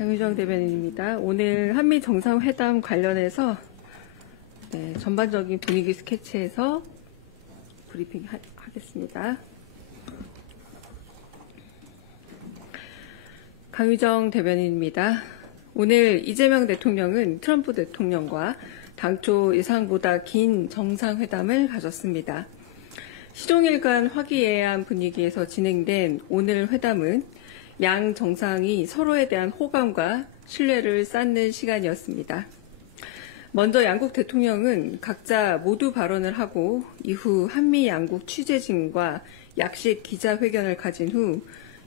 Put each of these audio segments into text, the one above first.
강유정 대변인입니다. 오늘 한미 정상회담 관련해서 전반적인 분위기 스케치에서 브리핑 하겠습니다. 강유정 대변인입니다. 오늘 이재명 대통령은 트럼프 대통령과 당초 예상보다 긴 정상회담을 가졌습니다. 시종일관 화기애애한 분위기에서 진행된 오늘 회담은 양 정상이 서로에 대한 호감과 신뢰를 쌓는 시간이었습니다. 먼저 양국 대통령은 각자 모두 발언을 하고 이후 한미 양국 취재진과 약식 기자회견을 가진 후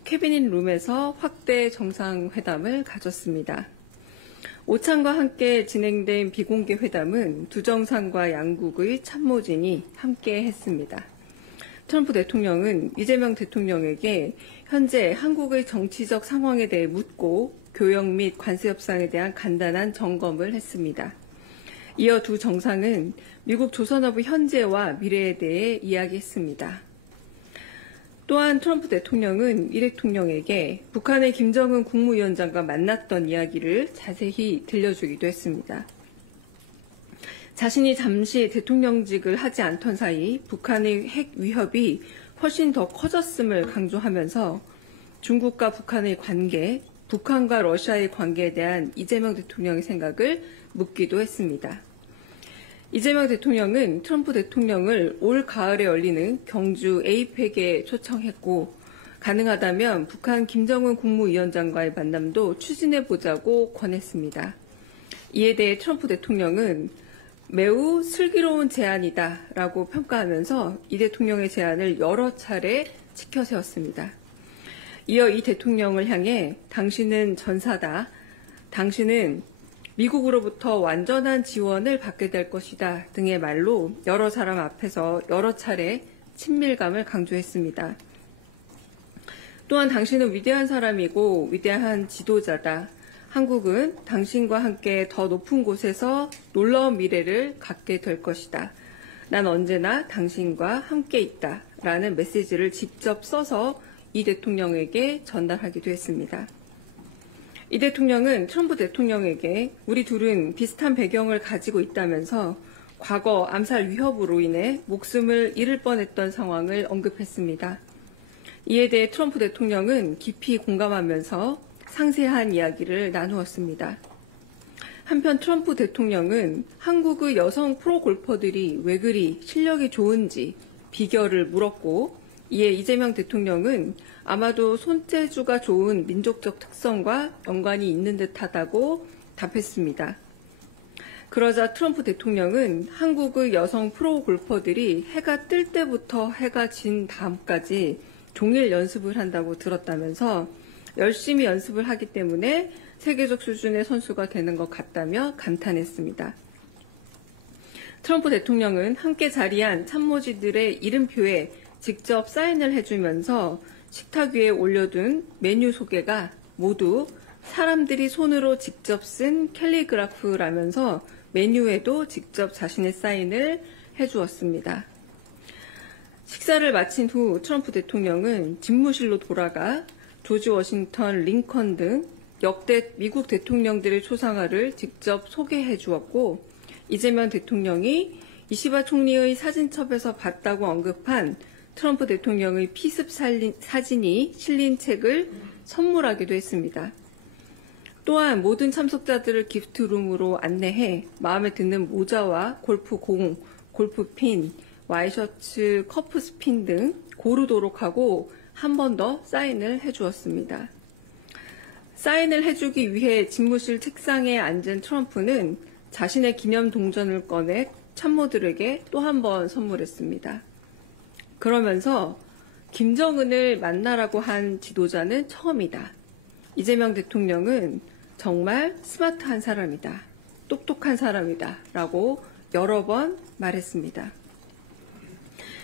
캐비닛 룸에서 확대 정상회담을 가졌습니다. 오찬과 함께 진행된 비공개 회담은 두 정상과 양국의 참모진이 함께 했습니다. 트럼프 대통령은 이재명 대통령에게 현재 한국의 정치적 상황에 대해 묻고 교역 및 관세 협상에 대한 간단한 점검을 했습니다. 이어 두 정상은 미국 조선업의 현재와 미래에 대해 이야기했습니다. 또한 트럼프 대통령은 이 대통령에게 북한의 김정은 국무위원장과 만났던 이야기를 자세히 들려주기도 했습니다. 자신이 잠시 대통령직을 하지 않던 사이 북한의 핵 위협이 훨씬 더 커졌음을 강조하면서 중국과 북한의 관계, 북한과 러시아의 관계에 대한 이재명 대통령의 생각을 묻기도 했습니다. 이재명 대통령은 트럼프 대통령을 올 가을에 열리는 경주 에이펙에 초청했고 가능하다면 북한 김정은 국무위원장과의 만남도 추진해보자고 권했습니다. 이에 대해 트럼프 대통령은 매우 슬기로운 제안이다라고 평가하면서 이 대통령의 제안을 여러 차례 치켜세웠습니다. 이어 이 대통령을 향해 당신은 전사다, 당신은 미국으로부터 완전한 지원을 받게 될 것이다 등의 말로 여러 사람 앞에서 여러 차례 친밀감을 강조했습니다. 또한 당신은 위대한 사람이고 위대한 지도자다. 한국은 당신과 함께 더 높은 곳에서 놀라운 미래를 갖게 될 것이다. 난 언제나 당신과 함께 있다. 라는 메시지를 직접 써서 이 대통령에게 전달하기도 했습니다. 이 대통령은 트럼프 대통령에게 우리 둘은 비슷한 배경을 가지고 있다면서 과거 암살 위협으로 인해 목숨을 잃을 뻔했던 상황을 언급했습니다. 이에 대해 트럼프 대통령은 깊이 공감하면서 상세한 이야기를 나누었습니다. 한편 트럼프 대통령은 한국의 여성 프로골퍼들이 왜 그리 실력이 좋은지 비결을 물었고 이에 이재명 대통령은 아마도 손재주가 좋은 민족적 특성과 연관이 있는 듯하다고 답했습니다. 그러자 트럼프 대통령은 한국의 여성 프로골퍼들이 해가 뜰 때부터 해가 진 다음까지 종일 연습을 한다고 들었다면서 열심히 연습을 하기 때문에 세계적 수준의 선수가 되는 것 같다며 감탄했습니다. 트럼프 대통령은 함께 자리한 참모진들의 이름표에 직접 사인을 해주면서 식탁 위에 올려둔 메뉴 소개가 모두 사람들이 손으로 직접 쓴 캘리그라프라면서 메뉴에도 직접 자신의 사인을 해주었습니다. 식사를 마친 후 트럼프 대통령은 집무실로 돌아가 조지 워싱턴, 링컨 등 역대 미국 대통령들의 초상화를 직접 소개해 주었고 이재명 대통령이 이시바 총리의 사진첩에서 봤다고 언급한 트럼프 대통령의 피습 사진이 실린 책을 선물하기도 했습니다. 또한 모든 참석자들을 기프트룸으로 안내해 마음에 드는 모자와 골프공, 골프핀, 와이셔츠, 커프스핀 등 고르도록 하고 한 번 더 사인을 해주었습니다. 사인을 해주기 위해 집무실 책상에 앉은 트럼프는 자신의 기념 동전을 꺼내 참모들에게 또 한 번 선물했습니다. 그러면서 김정은을 만나라고 한 지도자는 처음이다. 이재명 대통령은 정말 스마트한 사람이다. 똑똑한 사람이다. 라고 여러 번 말했습니다.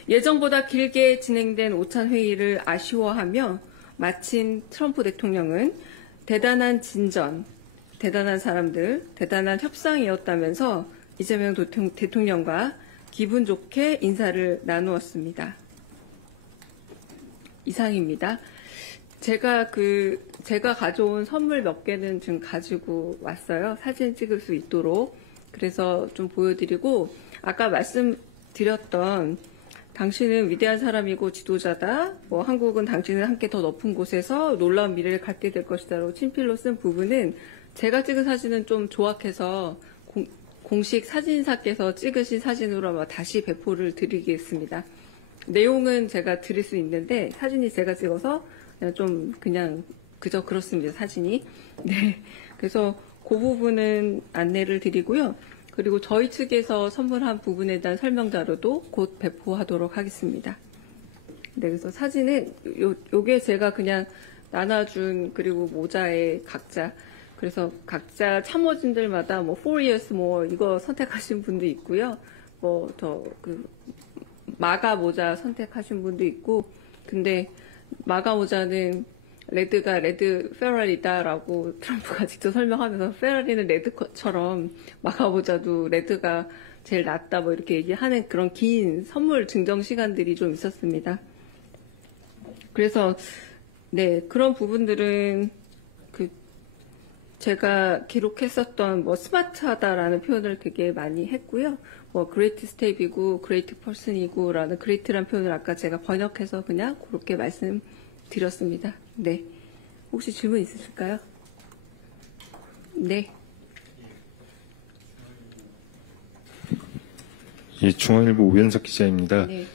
예정보다 길게 진행된 오찬 회의를 아쉬워하며 마친 트럼프 대통령은 대단한 진전, 대단한 사람들, 대단한 협상이었다면서 이재명 대통령과 기분 좋게 인사를 나누었습니다. 이상입니다. 제가 가져온 선물 몇 개는 지금 가지고 왔어요. 사진 찍을 수 있도록. 그래서 좀 보여드리고, 아까 말씀드렸던 당신은 위대한 사람이고 지도자다. 뭐 한국은 당신은 함께 더 높은 곳에서 놀라운 미래를 갖게 될 것이다로 친필로 쓴 부분은 제가 찍은 사진은 좀 조악해서 공식 사진사께서 찍으신 사진으로 아마 다시 배포를 드리겠습니다. 내용은 제가 드릴 수 있는데 사진이 제가 찍어서 그냥 그저 그렇습니다. 사진이. 네. 그래서 그 부분은 안내를 드리고요. 그리고 저희 측에서 선물한 부분에 대한 설명 자료도 곧 배포하도록 하겠습니다. 네, 그래서 사진은 요게 제가 그냥 나눠준 그리고 모자에 각자 그래서 각자 참모진들마다 뭐 4 years more 이거 선택하신 분도 있고요. 뭐 더 마가 모자 선택하신 분도 있고 근데 마가 모자는 레드가 레드 페라리다라고 트럼프가 직접 설명하면서 페라리는 레드처럼 마가 모자도 레드가 제일 낫다 뭐 이렇게 얘기하는 그런 긴 선물 증정 시간들이 좀 있었습니다. 그래서 네 그런 부분들은 제가 기록했었던 뭐 스마트하다라는 표현을 되게 많이 했고요. 뭐 그레이트 스텝이고 그레이트 퍼슨이고 라는 그레이트란 표현을 아까 제가 번역해서 그냥 그렇게 말씀드렸습니다. 네. 혹시 질문 있으실까요? 네. 예, 중앙일보 오현석 기자입니다. 네.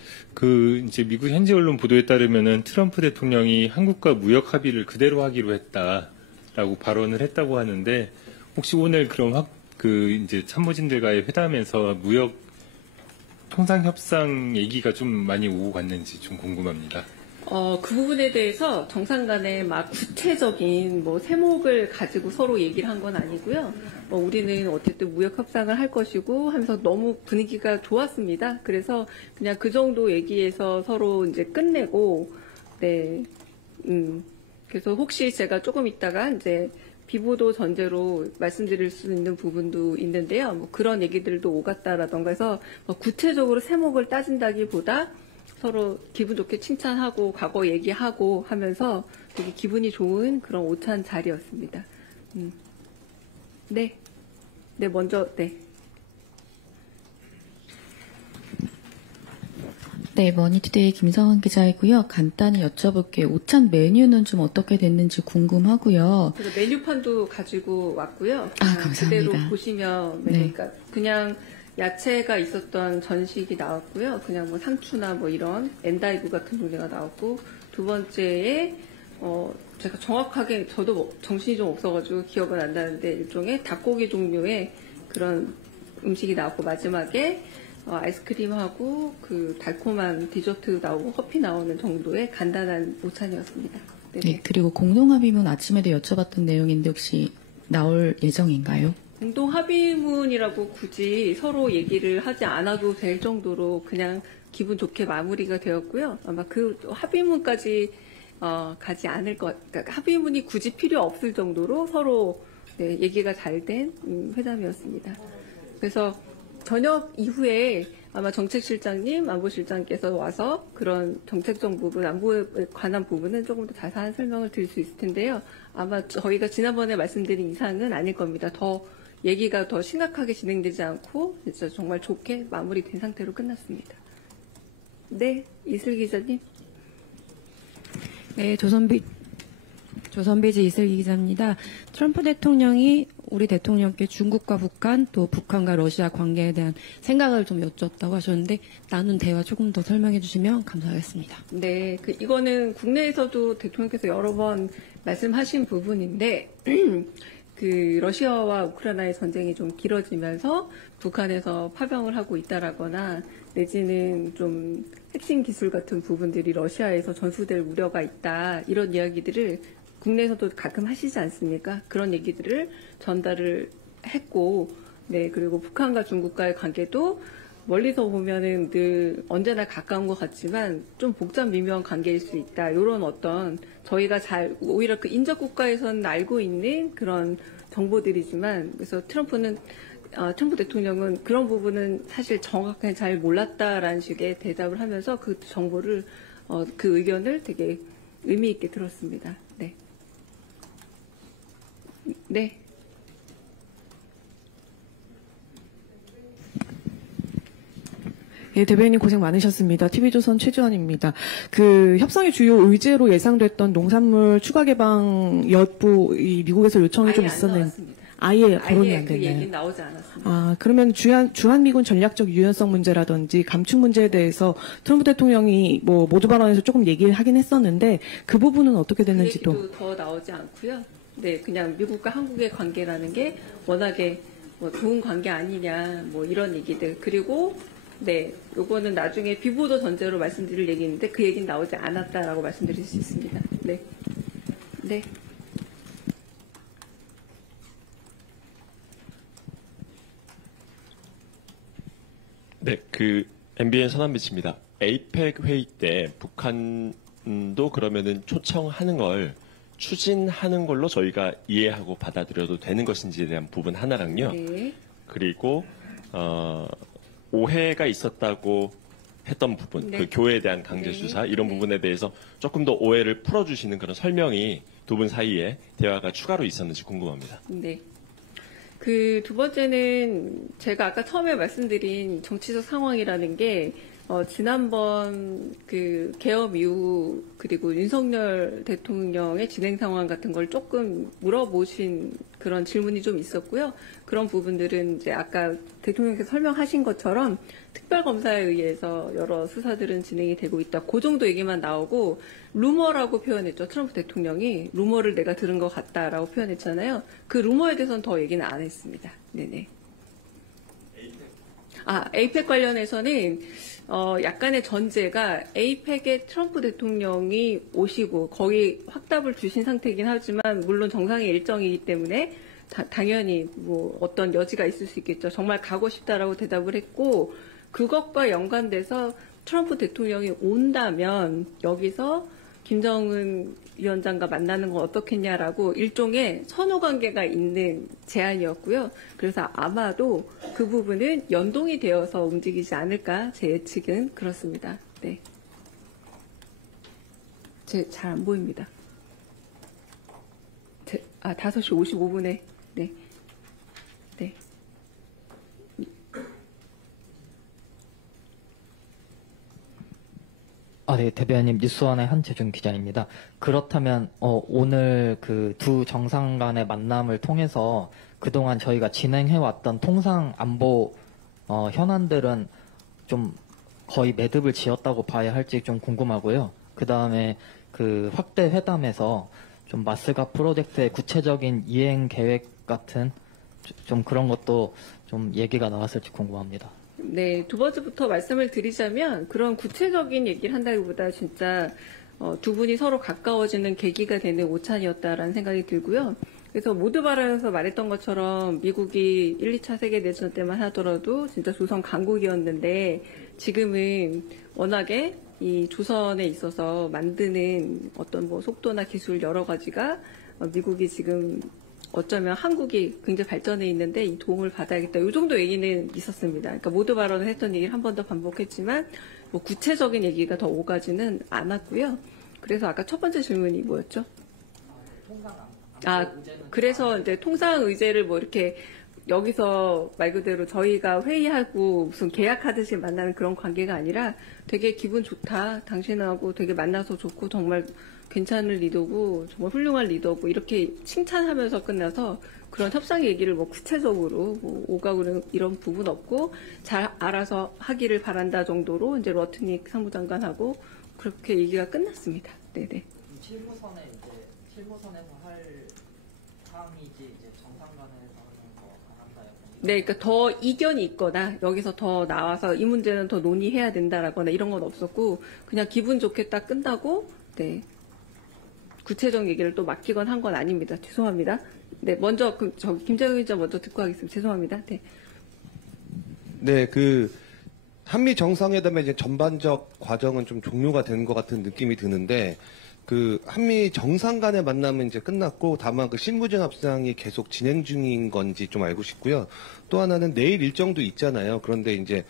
이제 미국 현지 언론 보도에 따르면은 트럼프 대통령이 한국과 무역 합의를 그대로 하기로 했다라고 발언을 했다고 하는데 혹시 오늘 그럼 이제 참모진들과의 회담에서 무역 통상 협상 얘기가 좀 많이 오고 갔는지 좀 궁금합니다. 그 부분에 대해서 정상 간에 막 구체적인 뭐 세목을 가지고 서로 얘기를 한 건 아니고요. 우리는 어쨌든 무역 협상을 할 것이고 하면서 너무 분위기가 좋았습니다. 그래서 그냥 그 정도 얘기해서 서로 이제 끝내고, 네, 그래서 혹시 제가 조금 있다가 이제 비보도 전제로 말씀드릴 수 있는 부분도 있는데요. 뭐 그런 얘기들도 오갔다라던가 해서 뭐 구체적으로 세목을 따진다기보다 서로 기분 좋게 칭찬하고 과거 얘기하고 하면서 되게 기분이 좋은 그런 오찬 자리였습니다. 네. 네, 먼저, 네. 네, 머니투데이 김성은 기자이고요. 간단히 여쭤볼게요. 오찬 메뉴는 좀 어떻게 됐는지 궁금하고요. 제가 메뉴판도 가지고 왔고요. 감사합니다. 그대로 보시면, 네. 그러니까 그냥 야채가 있었던 전식이 나왔고요. 그냥 뭐 상추나 뭐 이런 엔다이브 같은 종류가 나왔고, 두 번째에 제가 정확하게 저도 뭐 정신이 좀 없어가지고 기억은 안 나는데 일종의 닭고기 종류의 그런 음식이 나왔고 마지막에 아이스크림하고 그 달콤한 디저트 나오고 커피 나오는 정도의 간단한 오찬이었습니다. 네, 그리고 공동합의문 아침에도 여쭤봤던 내용인데 혹시 나올 예정인가요? 공동 합의문이라고 굳이 서로 얘기를 하지 않아도 될 정도로 그냥 기분 좋게 마무리가 되었고요. 아마 그 합의문까지 가지 않을 그러니까 합의문이 굳이 필요 없을 정도로 서로 네, 얘기가 잘 된 회담이었습니다. 그래서 저녁 이후에 아마 정책실장님, 안보실장께서 와서 그런 정책적 부분, 안보에 관한 부분은 조금 더 자세한 설명을 드릴 수 있을 텐데요. 아마 저희가 지난번에 말씀드린 이상은 아닐 겁니다. 얘기가 더 심각하게 진행되지 않고 진짜 정말 좋게 마무리된 상태로 끝났습니다. 네, 이슬 기자님. 네, 조선비즈 이슬기 기자입니다. 트럼프 대통령이 우리 대통령께 중국과 북한 또 북한과 러시아 관계에 대한 생각을 좀 여쭙다고 하셨는데 나눈 대화 조금 더 설명해 주시면 감사하겠습니다. 네, 이거는 국내에서도 대통령께서 여러 번 말씀하신 부분인데 러시아와 우크라이나의 전쟁이 좀 길어지면서 북한에서 파병을 하고 있다라거나 내지는 좀 핵심 기술 같은 부분들이 러시아에서 전수될 우려가 있다 이런 이야기들을 국내에서도 가끔 하시지 않습니까? 그런 얘기들을 전달을 했고, 네, 그리고 북한과 중국과의 관계도 멀리서 보면은 늘 언제나 가까운 것 같지만 좀 복잡 미묘한 관계일 수 있다. 이런 어떤 저희가 오히려 그 인접 국가에서는 알고 있는 그런 정보들이지만 그래서 트럼프 대통령은 그런 부분은 사실 정확하게 잘 몰랐다라는 식의 대답을 하면서 그 정보를 그 의견을 되게 의미 있게 들었습니다. 네. 네. 예, 대변인 고생 많으셨습니다. TV조선 최주환입니다. 그 협상의 주요 의제로 예상됐던 농산물 추가 개방 여부 이 미국에서 요청이 좀 아예 안 있었는데 나왔습니다. 아예 거론이 아예 안 그 얘기는 됐나요? 나오지 않았습니다. 아, 그러면 주한미군 전략적 유연성 문제라든지 감축 문제에 대해서 트럼프 대통령이 뭐 모두 발언에서 조금 얘기를 하긴 했었는데 그 부분은 어떻게 그 됐는지도 얘기도 더 나오지 않고요. 네, 그냥 미국과 한국의 관계라는 게 워낙에 뭐 좋은 관계 아니냐, 뭐 이런 얘기들. 그리고 네, 요거는 나중에 비보도 전제로 말씀드릴 얘기인데 그 얘기는 나오지 않았다라고 말씀드릴 수 있습니다. 네, 네. 네, MBN 서남비치입니다. 에이펙 회의 때 북한도 그러면은 초청하는 걸 추진하는 걸로 저희가 이해하고 받아들여도 되는 것인지에 대한 부분 하나랑요. 네. 그리고 오해가 있었다고 했던 부분, 네. 그 교회에 대한 강제 수사 이런 부분에 대해서 조금 더 오해를 풀어주시는 그런 설명이 두 분 사이에 대화가 추가로 있었는지 궁금합니다. 네. 그 두 번째는 제가 아까 처음에 말씀드린 정치적 상황이라는 게 지난번 그 개업 이후 그리고 윤석열 대통령의 진행 상황 같은 걸 조금 물어보신 그런 질문이 좀 있었고요. 그런 부분들은 이제 아까 대통령께서 설명하신 것처럼 특별검사에 의해서 여러 수사들은 진행이 되고 있다. 그 정도 얘기만 나오고 루머라고 표현했죠. 트럼프 대통령이 루머를 내가 들은 것 같다라고 표현했잖아요. 그 루머에 대해서는 더 얘기는 안 했습니다. 네네. 에이펙 관련해서는 약간의 전제가 에이펙에 트럼프 대통령이 오시고 거의 확답을 주신 상태이긴 하지만 물론 정상의 일정이기 때문에 당연히 뭐 어떤 여지가 있을 수 있겠죠. 정말 가고 싶다라고 대답을 했고 그것과 연관돼서 트럼프 대통령이 온다면 여기서 김정은 위원장과 만나는 건 어떻겠냐라고 일종의 선후 관계가 있는 제안이었고요. 그래서 아마도 그 부분은 연동이 되어서 움직이지 않을까 제 예측은 그렇습니다. 네. 잘 안 보입니다. 5시 55분에 네. 네. 네, 대변인 뉴스원의 한재준 기자입니다. 그렇다면 오늘 그 두 정상 간의 만남을 통해서 그동안 저희가 진행해왔던 통상 안보 현안들은 좀 거의 매듭을 지었다고 봐야 할지 좀 궁금하고요. 그 다음에 그 확대 회담에서 좀 마스가 프로젝트의 구체적인 이행 계획 같은 좀 그런 것도 좀 얘기가 나왔을지 궁금합니다. 네, 두 번째부터 말씀을 드리자면 그런 구체적인 얘기를 한다기보다 진짜 두 분이 서로 가까워지는 계기가 되는 오찬이었다라는 생각이 들고요. 그래서 모두 발언에서 말했던 것처럼 미국이 1, 2차 세계대전 때만 하더라도 진짜 조선 강국이었는데 지금은 워낙에 이 조선에 있어서 만드는 어떤 뭐 속도나 기술 여러 가지가 미국이 지금 어쩌면 한국이 굉장히 발전해 있는데 이 도움을 받아야겠다. 이 정도 얘기는 있었습니다. 그러니까 모두 발언을 했던 얘기를 한 번 더 반복했지만 뭐 구체적인 얘기가 더 오가지는 않았고요. 그래서 아까 첫 번째 질문이 뭐였죠? 그래서 이제 통상 의제를 뭐 이렇게 여기서 말 그대로 저희가 회의하고 무슨 계약하듯이 만나는 그런 관계가 아니라 되게 기분 좋다. 당신하고 되게 만나서 좋고 정말 괜찮은 리더고 정말 훌륭한 리더고 이렇게 칭찬하면서 끝나서 그런 협상 얘기를 뭐 구체적으로 뭐 오가고 이런 부분 없고 잘 알아서 하기를 바란다 정도로 이제 러트닉 상무장관하고 그렇게 얘기가 끝났습니다. 네네. 실무선에서 할 사항이지 이제 정상 간에서 하는 거 안 한다요? 네, 그러니까 더 이견이 있거나 여기서 더 나와서 이 문제는 더 논의해야 된다라거나 이런 건 없었고 그냥 기분 좋게 딱 끝나고 네. 구체적 얘기를 또 맡기건 한 건 아닙니다. 죄송합니다. 네, 먼저 김재웅 기자 먼저 듣고 하겠습니다. 죄송합니다. 네. 네, 한미 정상회담의 이제 전반적 과정은 좀 종료가 된 것 같은 느낌이 드는데 한미 정상 간의 만남은 이제 끝났고 다만 실무진 협상이 계속 진행 중인 건지 좀 알고 싶고요. 또 하나는 내일 일정도 있잖아요. 그런데 이제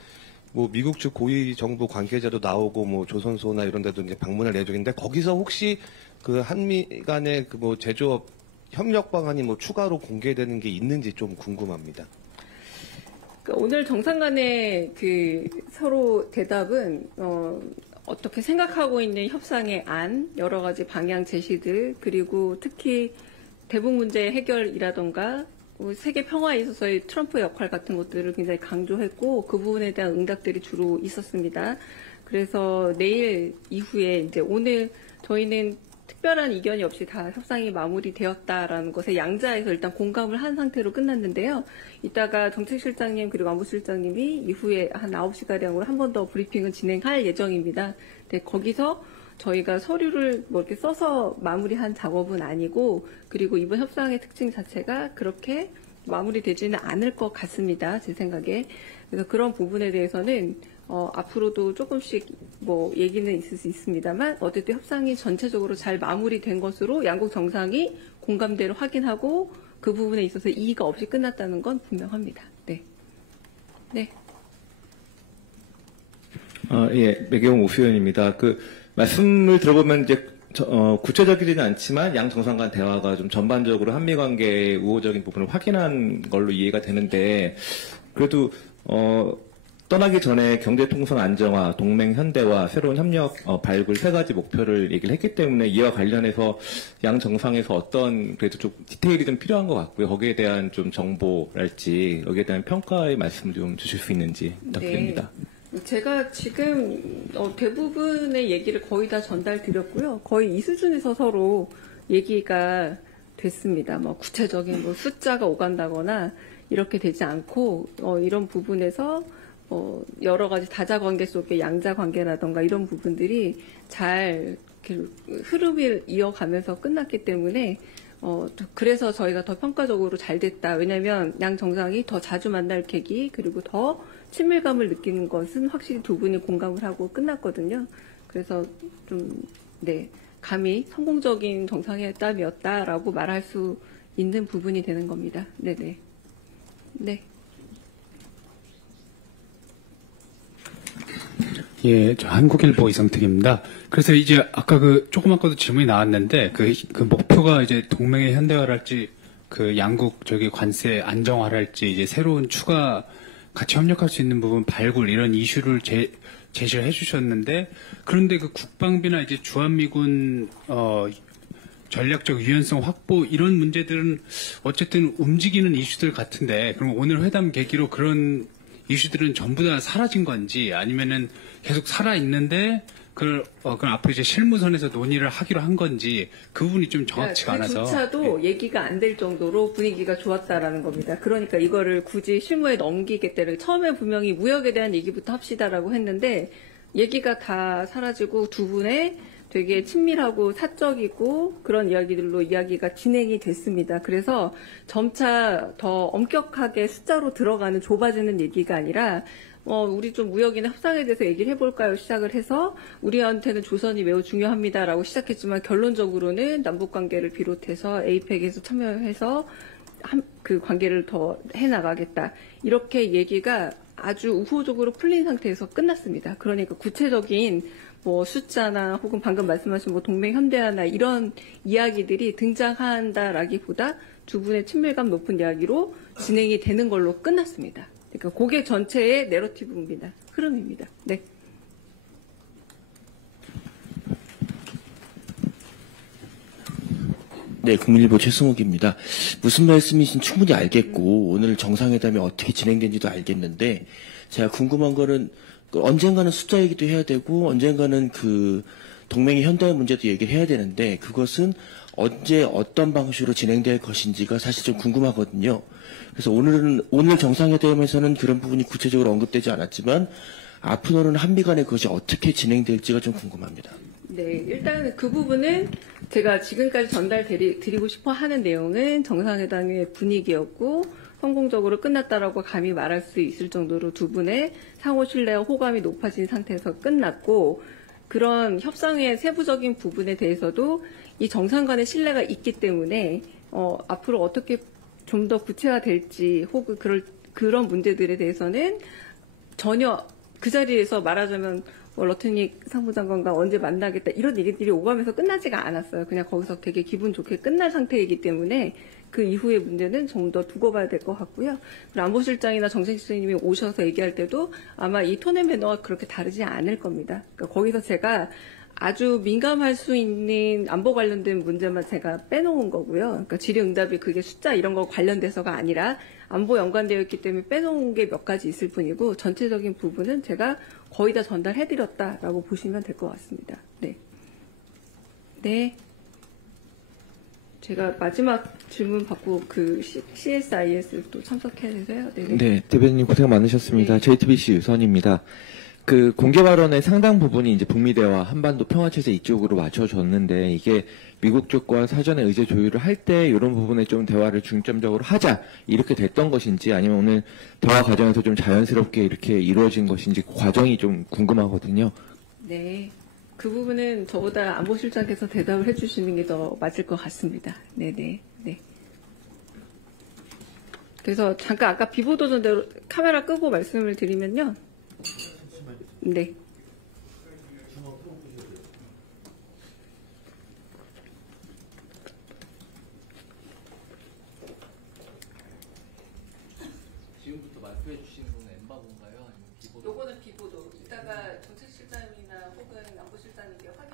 뭐 미국 측 고위 정부 관계자도 나오고 뭐 조선소나 이런 데도 이제 방문할 예정인데 거기서 혹시 그 한미 간의 그 뭐 제조업 협력 방안이 뭐 추가로 공개되는 게 있는지 좀 궁금합니다. 오늘 정상 간의 그 서로 대답은 어떻게 생각하고 있는 협상의 안, 여러 가지 방향 제시들, 그리고 특히 대북 문제 해결이라던가 세계 평화에 있어서의 트럼프 역할 같은 것들을 굉장히 강조했고 그 부분에 대한 응답들이 주로 있었습니다. 그래서 내일 이후에 이제 오늘 저희는 특별한 이견이 없이 다 협상이 마무리되었다라는 것에 양자에서 일단 공감을 한 상태로 끝났는데요. 이따가 정책실장님 그리고 안보실장님이 이후에 한 9시가량으로 한 번 더 브리핑을 진행할 예정입니다. 근데 거기서 저희가 서류를 뭐 이렇게 써서 마무리한 작업은 아니고 그리고 이번 협상의 특징 자체가 그렇게 마무리되지는 않을 것 같습니다. 제 생각에. 그래서 그런 부분에 대해서는 앞으로도 조금씩 뭐 얘기는 있을 수 있습니다만 어쨌든 협상이 전체적으로 잘 마무리된 것으로 양국 정상이 공감대를 확인하고 그 부분에 있어서 이의가 없이 끝났다는 건 분명합니다. 네. 네. 예, 매경 오수연입니다. 그 말씀을 들어보면 이제 구체적이지는 않지만 양 정상 간 대화가 좀 전반적으로 한미 관계의 우호적인 부분을 확인한 걸로 이해가 되는데 그래도 떠나기 전에 경제통상 안정화, 동맹 현대화, 새로운 협력 발굴 세 가지 목표를 얘기를 했기 때문에 이와 관련해서 양 정상에서 어떤 그래도 좀 디테일이 좀 필요한 것 같고요. 거기에 대한 좀 정보랄지 여기에 대한 평가의 말씀 좀 주실 수 있는지 부탁드립니다. 네. 제가 지금 대부분의 얘기를 거의 다 전달드렸고요. 거의 이 수준에서 서로 얘기가 됐습니다. 뭐 구체적인 뭐 숫자가 오간다거나 이렇게 되지 않고 이런 부분에서 여러 가지 다자관계 속의 양자관계라던가 이런 부분들이 잘 흐름을 이어가면서 끝났기 때문에 그래서 저희가 더 평가적으로 잘 됐다. 왜냐하면 양 정상이 더 자주 만날 계기 그리고 더 친밀감을 느끼는 것은 확실히 두 분이 공감을 하고 끝났거든요. 그래서 좀 네, 감히 성공적인 정상회담이었다라고 말할 수 있는 부분이 되는 겁니다. 네네. 네. 예, 저 한국일보 이성택입니다. 그래서 이제 아까 조금 아까도 질문이 나왔는데 그 목표가 이제 동맹의 현대화랄지 그 양국 저기 관세 안정화랄지 이제 새로운 추가 같이 협력할 수 있는 부분 발굴 이런 이슈를 제시를 해주셨는데 그런데 그 국방비나 이제 주한미군 전략적 유연성 확보 이런 문제들은 어쨌든 움직이는 이슈들 같은데 그럼 오늘 회담 계기로 그런 이슈들은 전부 다 사라진 건지 아니면은 계속 살아 있는데 그럼 앞으로 이제 실무선에서 논의를 하기로 한 건지 그 부분이 좀 정확치가 않아서 그조차도 얘기가 안 될 정도로 분위기가 좋았다라는 겁니다. 그러니까 이거를 굳이 실무에 넘기겠다를 처음에 분명히 무역에 대한 얘기부터 합시다라고 했는데 얘기가 다 사라지고 두 분의 되게 친밀하고 사적이고 그런 이야기들로 이야기가 진행이 됐습니다. 그래서 점차 더 엄격하게 숫자로 들어가는 좁아지는 얘기가 아니라 우리 좀 무역이나 협상에 대해서 얘기를 해볼까요? 시작을 해서 우리한테는 조선이 매우 중요합니다라고 시작했지만 결론적으로는 남북관계를 비롯해서 에이펙에서 참여해서 그 관계를 더 해나가겠다. 이렇게 얘기가 아주 우호적으로 풀린 상태에서 끝났습니다. 그러니까 구체적인 뭐 숫자나 혹은 방금 말씀하신 뭐 동맹 현대화나 이런 이야기들이 등장한다라기보다 두 분의 친밀감 높은 이야기로 진행이 되는 걸로 끝났습니다. 그러니까 그게 전체의 내러티브입니다. 흐름입니다. 네. 네, 국민일보 최승욱입니다. 무슨 말씀이신 충분히 알겠고 오늘 정상회담이 어떻게 진행된지도 알겠는데 제가 궁금한 거는 언젠가는 숫자 얘기도 해야 되고 언젠가는 그 동맹의 현대화 문제도 얘기를 해야 되는데 그것은 언제 어떤 방식으로 진행될 것인지가 사실 좀 궁금하거든요. 그래서 오늘 정상회담에서는 그런 부분이 구체적으로 언급되지 않았지만 앞으로는 한미 간에 그것이 어떻게 진행될지가 좀 궁금합니다. 네, 일단 그 부분은 제가 지금까지 전달드리고 싶어 하는 내용은 정상회담의 분위기였고 성공적으로 끝났다라고 감히 말할 수 있을 정도로 두 분의 상호 신뢰와 호감이 높아진 상태에서 끝났고 그런 협상의 세부적인 부분에 대해서도 이 정상 간의 신뢰가 있기 때문에 앞으로 어떻게 좀 더 구체화될지 혹은 그런 문제들에 대해서는 전혀 그 자리에서 말하자면 러트닉 상무장관과 언제 만나겠다 이런 얘기들이 오가면서 끝나지가 않았어요. 그냥 거기서 되게 기분 좋게 끝날 상태이기 때문에 그 이후의 문제는 좀 더 두고 봐야 될 것 같고요. 그리고 안보실장이나 정책실장님이 오셔서 얘기할 때도 아마 이 톤의 매너가 그렇게 다르지 않을 겁니다. 그러니까 거기서 제가 아주 민감할 수 있는 안보 관련된 문제만 제가 빼놓은 거고요. 그러니까 질의응답이 그게 숫자 이런 거 관련돼서가 아니라 안보 연관되어 있기 때문에 빼놓은 게 몇 가지 있을 뿐이고 전체적인 부분은 제가 거의 다 전달해드렸다라고 보시면 될 것 같습니다. 네. 네. 제가 마지막 질문 받고 그 CSIS 또 참석해야 돼서요. 네. 네, 대변인님 고생 많으셨습니다. 네. JTBC 유선입니다. 그 공개 발언의 상당 부분이 이제 북미 대화, 한반도 평화체제 이쪽으로 맞춰졌는데 이게 미국 쪽과 사전에 의제 조율을 할 때 이런 부분에 좀 대화를 중점적으로 하자 이렇게 됐던 것인지 아니면 오늘 대화 과정에서 좀 자연스럽게 이렇게 이루어진 것인지 그 과정이 좀 궁금하거든요. 네. 그 부분은 저보다 안보실장께서 대답을 해주시는 게 더 맞을 것 같습니다. 네네. 네. 그래서 잠깐 아까 비보도전대로 카메라 끄고 말씀을 드리면요. 네. 지금부터 발표해 주시는 건 엠바고인가요? 아니면 비보도? 요거는 비보도. 이따가 정책실장이나 혹은 안보실장님께 확인.